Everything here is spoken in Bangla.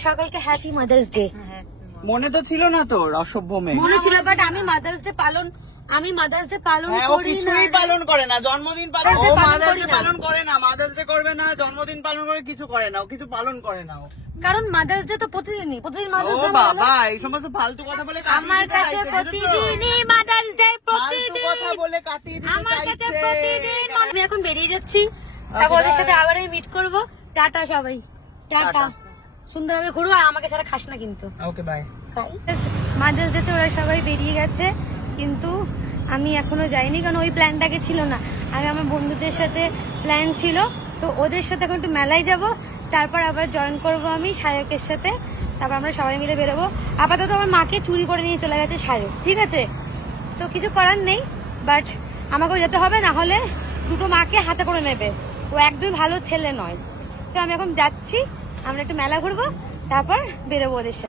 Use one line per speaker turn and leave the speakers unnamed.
সকলকে হ্যাপি মাদার্স ডে
মনে তো ছিল না তোর অসভ্য মেয়ে।
মনে ছিল বাট আমি মাদার্স ডে পালন আমি মাদার্স ডে পালন
হ্যাঁ,
করি না।
কিছুই পালন করে না জন্মদিন পালন ও মাদার্স ডে পালন করে না মাদার্স ডে করবে না জন্মদিন পালন করে কিছু করে না ও কিছু পালন করে না
কারণ মাদার্স ডে তো প্রতিদিনই প্রতিদিন মাদার্স ডে
বাবা এই সমস্ত ফালতু কথা বলে
আমার কাছে প্রতিদিনই মাদার্স ডে প্রতিদিন
কথা বলে কাটিয়ে দিতে
আমার কাছে প্রতিদিন আমি এখন বেরিয়ে যাচ্ছি তারপর ওদের সাথে আবার আমি মিট করব। টাটা সবাই। টাটা। সুন্দরভাবে ঘুরবো আর আমাকে ছাড়া খাস না কিন্তু।
ওকে বাই
মাদার্স ডেতে ওরা সবাই বেরিয়ে গেছে কিন্তু আমি এখনও যাইনি কারণ ওই প্ল্যানটাকে ছিল না। আগে আমার বন্ধুদের সাথে প্ল্যান ছিল তো ওদের সাথে এখন একটু মেলায় যাব তারপর আবার জয়েন করব আমি সায়কের সাথে তারপর আমরা সবাই মিলে বেরোবো। আপাতত আমার মাকে চুরি করে নিয়ে চলে গেছে সায়ক ঠিক আছে? তো কিছু করার নেই বাট আমাকেও যেতে হবে না হলে দুটো মাকে হাতে করে নেবে। ও একদমই ভালো ছেলে নয়। তো আমি এখন যাচ্ছি। আমরা একটু মেলা ঘুরবো তারপর বেরোবো ওদের সাথে।